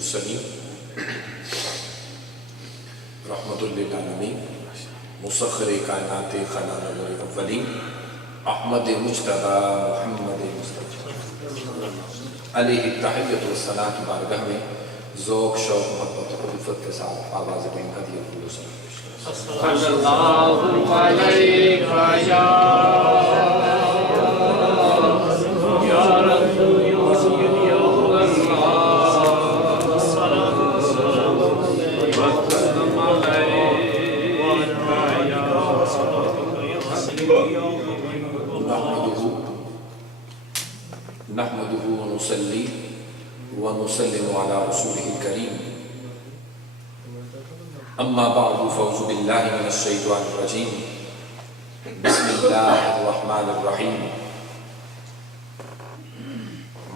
المرسلین رحمت للعالمین مسخر کائنات خلان الاولین احمد مجتبی محمد مصطفی علیہ التحیۃ والثناء کی بارگاہ میں ذوق شوق محبت و الفت کے ساتھ آواز بلند ہدیہ پھول و سلام پیش کریں۔ صلی اللہ علیہ یا رسول یا سیدی یا نحمده ونصلي ونسلم على رسوله الكريم أما بعد فأعوذ بالله من الشيطان الرجيم بسم الله الرحمن الرحيم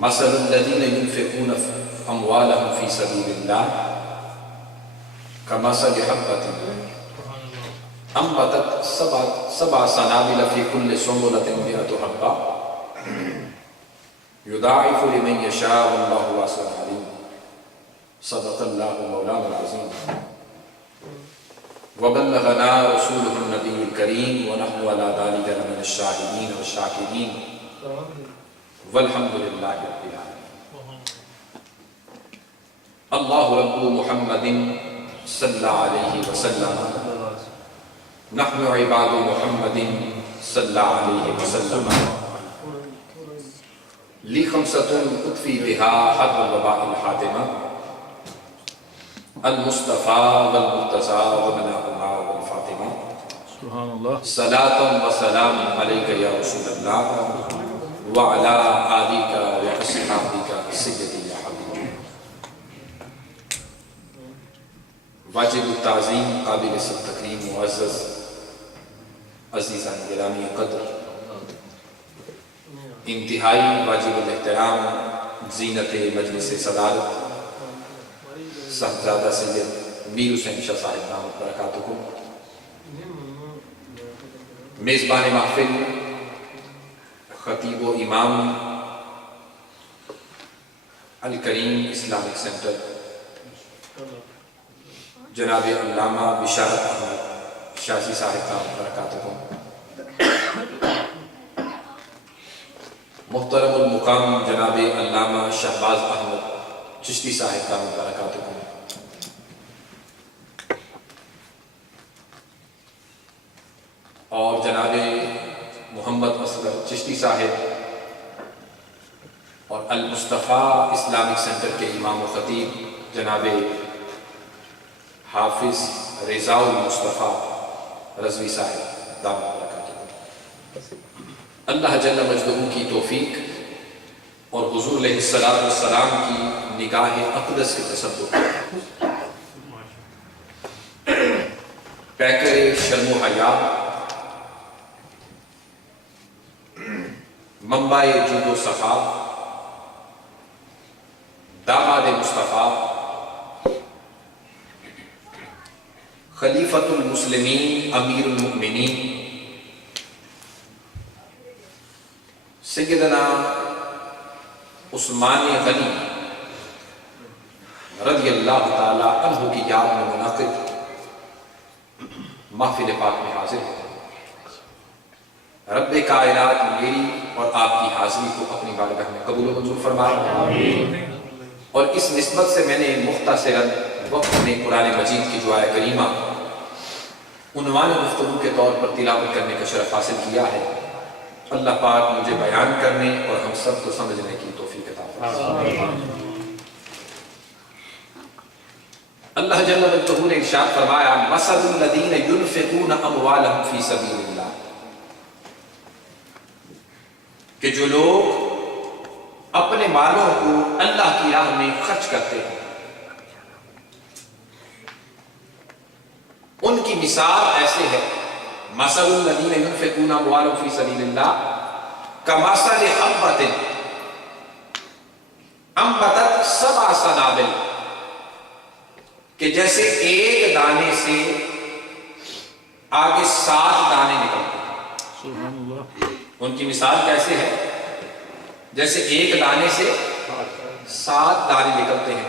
مثل الذين ينفقون أموالهم في سبيل الله كمثل حبة أنبتت سبع سنابل في كل سنبلة 100 حبة يضاعف لمن يشاء والله واسع عليم صدق الله مولانا العظيم وبلغنا رسوله النبي الكريم ونحن على ذلك من الشاهدين والشاكرين والحمد لله رب العالمين الله رب محمد صلى عليه وسلم نحن عباد محمد صلى عليه وسلم لی خمسۃ اطفی بہا حد الوباء الحاتمہ المصطفیٰ والمرتضیٰ ومناہما والفاطمہ سبحان اللہ صلاۃ و سلام علیک یا رسول اللہ وعلی آلک و اصحابک سیدی یا حبیب۔ واجب التعظیم قابل سب تکریم معزز عزیزان گرامی قدر انتہائی واجب الاحترام زینت مجلس صدارت صاحبزادہ سید میر حسین شاہ صاحب دامت برکاتہ، میزبان محفل خطیب و امام الکریم اسلامک سینٹر جناب علامہ بشارت احمد شاذی صاحب دامت برکاتہ، محترم المقام جناب علامہ شہباز احمد چشتی صاحب کا مبارکاتہ، اور جناب محمد اصغر چشتی صاحب اور المصطفیٰ اسلامک سینٹر کے امام و خطیب جناب حافظ رضا المصطفیٰ رضوی صاحب دامت برکاتہ۔ اللہ جل مجدہ کی توفیق اور حضور علیہ السلام کی نگاہ اقدس کے تصور پیکر شرم و حیا منبع جود و صفا داماد مصطفیٰ خلیفۃ المسلمین امیر المؤمنین سیدنا عثمان غنی رضی اللہ تعالی عنہ کی یاد میں منعقد محفل پاک میں حاضر ہے۔ رب کائنات میری اور آپ کی حاضری کو اپنی بارگاہ میں قبول و منظور فرمائے، اور اس نسبت سے میں نے مختصراً وقت میں قرآن مجید کی جو آیہ کریمہ عنوان گفتگو کے طور پر تلاوت کرنے کا شرف حاصل کیا ہے، اللہ پاک مجھے بیان کرنے اور ہم سب کو سمجھنے کی توفیق عطا فرمائے۔ اللہ جل وعلا نے ارشاد فرمایا مثل الذین ينفقون اموالهم فی سبیل اللہ، کہ جو لوگ اپنے مالوں کو اللہ کی راہ میں خرچ کرتے ہیں، ان کی مثال ایسے ہے مثل الذین ينفقون اموالهم فی سبیل اللہ کمثل حبۃ انبتت سبع سنابل، کہ جیسے ایک دانے سے آگے 7 دانے نکلتے ہیں۔ سبحان اللہ۔ ان کی مثال کیسے ہے؟ جیسے ایک دانے سے 7 دانے نکلتے ہیں۔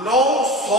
900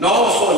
900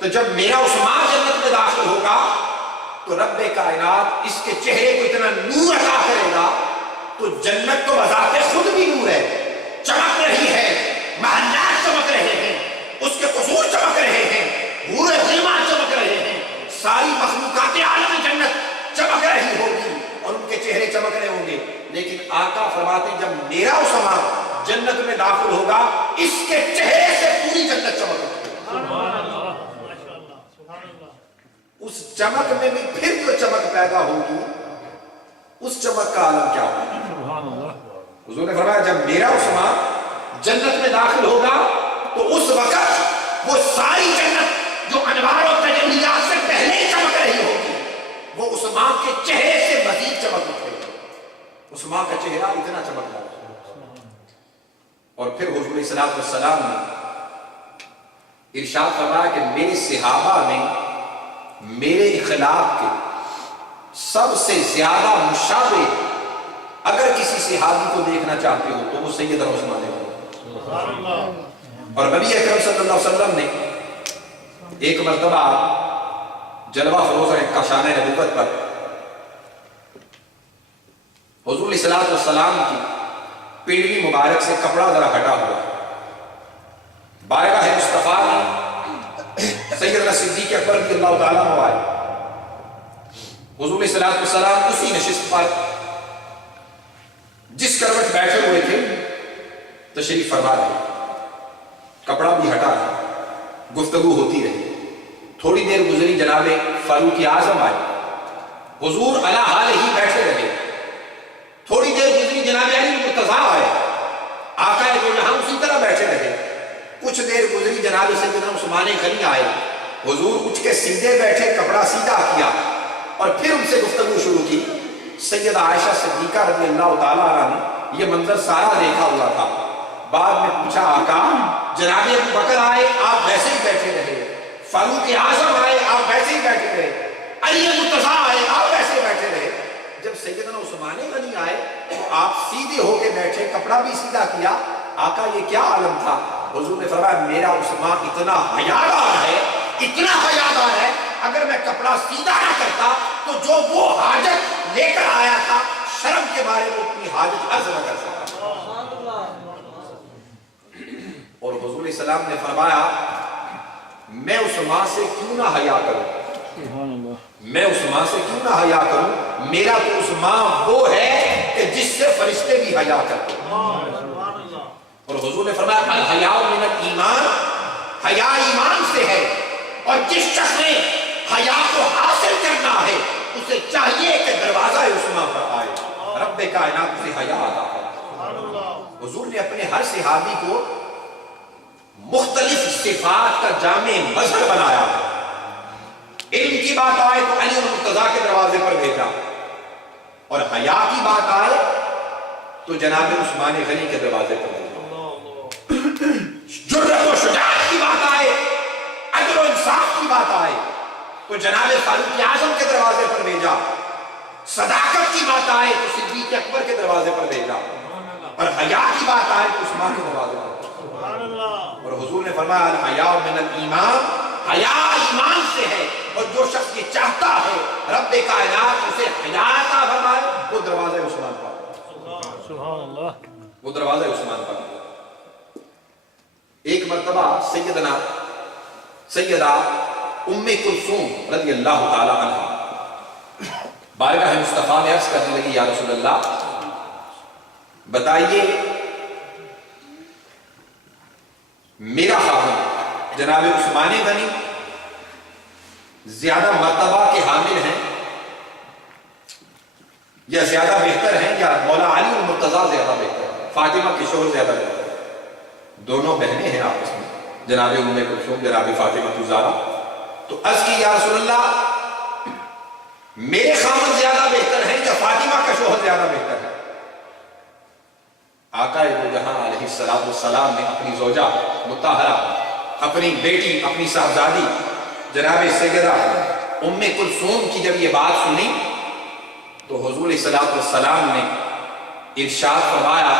تو جب میرا عثمان جنت میں داخل ہوگا تو رب کائنات اس کے چہرے کو اتنا نور عطا کرے گا تو جنت تو بذات خود بھی نور ہے، چمک رہی ہے، محلات چمک رہے ہیں، اس کے قصور چمک رہے ہیں، حور خیمات چمک رہے ہیں، ساری مخلوقات عالم جنت چمک رہی ہوگی اور ان کے چہرے چمک رہے ہوں گے، لیکن آقا فرماتے ہیں جب میرا عثمان جنت میں داخل ہوگا اس کے چہرے سے پوری جنت چمک رہی ہوگی۔ اس چمک میں بھی پھر جو چمک پیدا ہوگی اس چمک کا عالم کیا ہوگا؟ حضور نے فرمایا جب میرا عثمان جنت میں داخل ہوگا تو اس وقت وہ ساری جنت جو انوار و تجلیات سے پہلے ہی چمک رہی ہوگی وہ عثمان کے چہرے سے مزید چمک اٹھے گی، عثمان کا چہرہ اتنا چمک رہا ہے۔ اور پھر حضور صلی اللہ علیہ وسلم نے ارشاد فرمایا کہ میرے صحابہ میں میرے اخلاق کے سب سے زیادہ مشابہ اگر کسی صحابی کو دیکھنا چاہتے ہو تو وہ سیدنا عثمان ہے۔ اور نبی اکرم صلی اللہ علیہ وسلم نے ایک مرتبہ جلوہ فروز کاشانہ نبوت پر حضور علیہ السلام کی پیڑھی مبارک سے کپڑا ذرا ہٹا ہوا بارگاہ مصطفیٰ میں سیدنا صدیق اکبر رضی اللہ تعالیٰ عنہ آئے، حضور علیہ السلام اسی نشست پر جس کروٹ بیٹھے ہوئے تھے تشریف فرما رہے، کپڑا بھی ہٹا رہا، گفتگو ہوتی رہی، تھوڑی دیر گزری جناب فاروق اعظم آئے، حضور علی حال ہی بیٹھے رہے، تھوڑی دیر گزری جناب علی مرتضیٰ آئے، آقا دو جہاں اسی طرح بیٹھے رہے، کچھ دیر گزری جناب سیدنا عثمان غنی آئے، حضور اٹھ کے سیدھے بیٹھے، کپڑا سیدھا کیا اور پھر ان سے گفتگو شروع کی۔ سیدہ عائشہ صدیقہ رضی اللہ تعالیٰ عنہ نے یہ منظر سارا دیکھا ہوا تھا، بعد میں پوچھا آقا جناب ابو بکر آئے آپ ویسے ہی بیٹھے رہے، فاروق اعظم آئے آپ ویسے ہی بیٹھے رہے، علی مرتضیٰ آئے آپ ویسے ہی بیٹھے رہے، جب سیدنا عثمان غنی آئے تو آپ سیدھے ہو کے بیٹھے، کپڑا بھی سیدھا کیا، آقا یہ کیا عالم تھا؟ حضور نے فرمایا میرا عثمان اتنا حیادار ہے، اتنا حیادار ہے، اگر میں کپڑا سیدھا نہ کرتا تو جو وہ حاجت لے کر آیا تھا شرم کے بارے میں اپنی حاجت عرض نہ کر سکتا۔ اور حضور علیہ السلام نے فرمایا میں عثمان سے کیوں نہ حیا کروں، میں عثمان سے کیوں نہ حیا کروں، میرا تو عثمان وہ ہے کہ جس سے فرشتے بھی حیا کرتے ہیں۔ اور حضور نے فرمایا الحیاء من الایمان، حیا ایمان سے ہے، اور جس شخص نے حیا کو حاصل کرنا ہے اسے چاہیے کہ دروازہ عثمان پر آئے، رب کائنات سے حیا عطا کرے۔ حضور نے اپنے ہر صحابی کو مختلف صفات کا جامع مظہر بنایا، علم کی بات آئے تو علی مرتضیٰ کے دروازے پر بھیجا، اور حیا کی بات آئے تو جناب عثمان غنی کے دروازے پر بھیجا، جرأت و شجاعت کی بات آئے، عدل و انصاف کی بات آئے تو جناب فاروق اعظم کے دروازے پر بھیجا، صداقت کی بات آئے تو صدیق اکبر کے دروازے پر بھیجا، اور حیا کی بات آئے تو عثمان کے دروازے پر۔ اور حضور نے فرمایا الحیاء من الایمان، حیا ایمان سے ہے، اور جو شخص یہ چاہتا ہے رب کائنات اسے حیا عطا فرمائے وہ دروازہ عثمان پر، سبحان اللہ، وہ دروازہ عثمان پر۔ ایک مرتبہ سیدہ ام کلثوم رضی اللہ تعالی عنہ بارگاہ مصطفیٰ میں عرض کرنے لگی یا رسول اللہ بتائیے میرا خاوند جناب عثمان غنی زیادہ مرتبہ کے حامل ہیں یا زیادہ بہتر ہیں، یا مولا علی المرتضیٰ زیادہ بہتر ہیں، فاطمہ کے شوہر زیادہ بہتر ہیں؟ دونوں بہنیں ہیں آپس میں، جناب ام کلثوم جناب فاطمہ الزہرا۔ تو عرض کی یا رسول اللہ میرے خاوند زیادہ بہتر ہیں یا فاطمہ کا شوہر زیادہ بہتر ہے؟ آقا دو جہاں علیہ السلام نے اپنی زوجہ مطہرہ، اپنی بیٹی، اپنی صاحبزادی جناب سیدہ ام کلثوم کی جب یہ بات سنی تو حضور علیہ السلام نے ارشاد فرمایا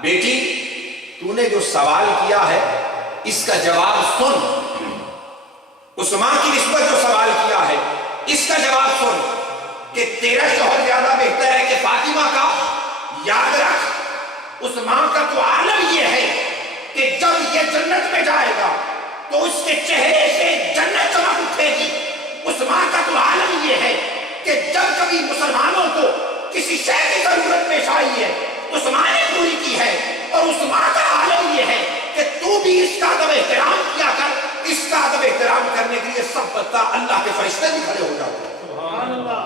بیٹی تو نے جو سوال کیا ہے اس کا جواب سن۔ عثمان کی نسبت جو سوال کیا ہے اس کا جواب سن کہ تیرا شوہر زیادہ بہتر ہے کہ فاطمہ کا. یاد رکھ عثمان کا تو عالم یہ ہے کہ جب یہ جنت میں جائے گا تو اس کے چہرے سے جنت چمک اٹھے گی. عثمان کا تو عالم یہ ہے کہ جب کبھی مسلمانوں کو کسی شے کی ضرورت پیش آئی ہے عثمان نے پوری کی ہے. اور عثمان کا عالم یہ ہے کہ تو بھی اس کا ادب احترام کیا کر. اس کا ادب احترام کرنے کے لیے سب بتا اللہ کے فرشتے بھی کھڑے ہو جاتے ہیں. سبحان اللہ.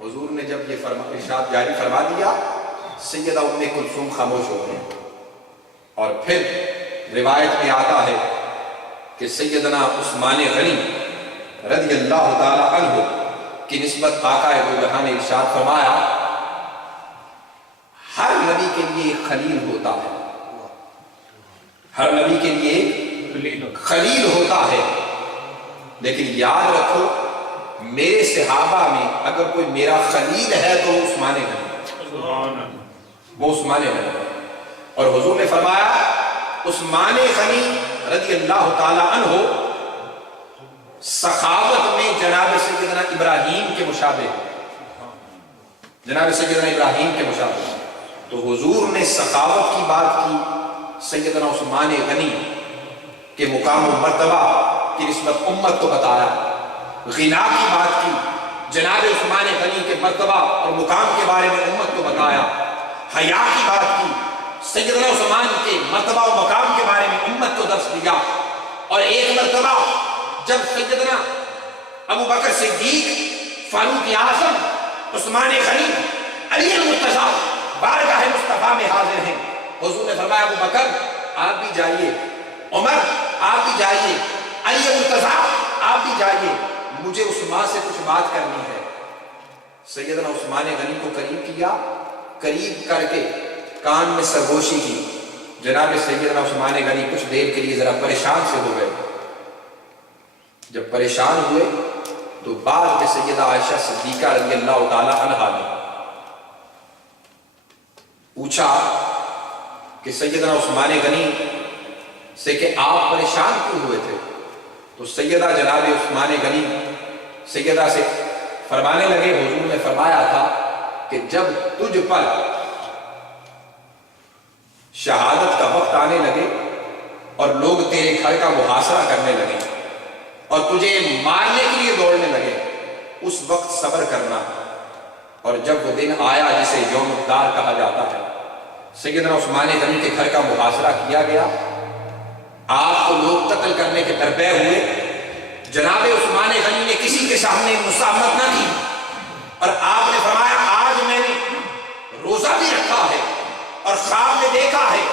حضور نے جب یہ ارشاد جاری فرما دیا سیدہ ام کلثوم خاموش ہو گئے. اور پھر روایت میں آتا ہے کہ سیدنا عثمان غنی رضی اللہ تعالی عنہ کی نسبت آقا دو جہاں نے ارشاد فرمایا ہر نبی کے لیے ایک خلیل ہوتا ہے. ہر نبی کے لیے ایک خلیل ہوتا ہے. لیکن یاد رکھو میرے صحابہ میں اگر کوئی میرا خلیل ہے تو وہ عثمان غنی. وہ عثمان غنی. اور حضور نے فرمایا عثمان غنی رضی اللہ تعالی عنہ سخاوت میں جناب سیدنا ابراہیم کے مشابہ. جناب سیدنا ابراہیم کے مشابہ. تو حضور نے سخاوت کی بات کی سیدنا عثمان غنی کے مقام و مرتبہ کی نسبت امت کو بتایا. غنا کی بات کی جناب عثمان غنی کے مرتبہ اور مقام کے بارے میں امت کو بتایا. حیا کی بات کی سیدنا عثمان کے مرتبہ و مقام کے بارے میں امت کو درس دیا. اور ایک مرتبہ جب سیدنا ابو بکر صدیق فاروق اعظم عثمان غنی علی المرتضیٰ بارگاہ مصطفیٰ میں حاضر ہیں حضور نے فرمایا ابو بکر آپ بھی جائیے, عمر آپ بھی جائیے, علی المرتضیٰ آپ بھی جائیے, مجھے عثمان سے کچھ بات کرنی ہے. سیدنا عثمان غنی کو قریب کیا, قریب کر کے کان میں سرگوشی کی. جناب سیدنا عثمان غنی کچھ دیر کے لیے ذرا پریشان سے ہو گئے. جب پریشان ہوئے تو بعد میں سیدہ عائشہ صدیقہ رضی اللہ تعالی عنہا نے پوچھا کہ سیدنا عثمان غنی سے کہ آپ پریشان کیوں ہوئے تھے. تو سیدہ جناب عثمان غنی سیدہ سے فرمانے لگے حضور نے فرمایا تھا کہ جب تجھ پر شہادت کا وقت آنے لگے اور لوگ تیرے گھر کا محاصرہ کرنے لگے اور تجھے مارنے کے لیے دوڑنے لگے اس وقت صبر کرنا. اور جب وہ دن آیا جسے یوم الدار کہا جاتا ہے سیدنا عثمان غنی کے گھر کا محاصرہ کیا گیا, آپ کو لوگ قتل کرنے کے درپے ہوئے. جناب عثمان غنی نے کسی کے سامنے مسامحت نہ کی اور آپ نے فرمایا آج میں نے روزہ بھی رکھا ہے اور خواب میں دیکھا ہے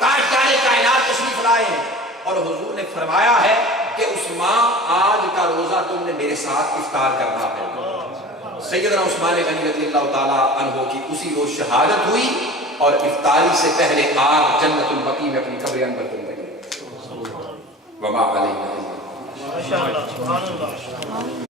تاجدار کائنات تشریف لائے ہیں. اور حضور نے فرمایا ہے کہ عثمان آج کا روزہ تم نے میرے ساتھ افطار کرنا ہے. سیدنا عثمان غنی رضی اللہ تعالی عنہ کی اسی روز شہادت ہوئی اور افطاری سے پہلے آگ جنت البقیع میں اپنی قبر انور کر لگے. وما علینا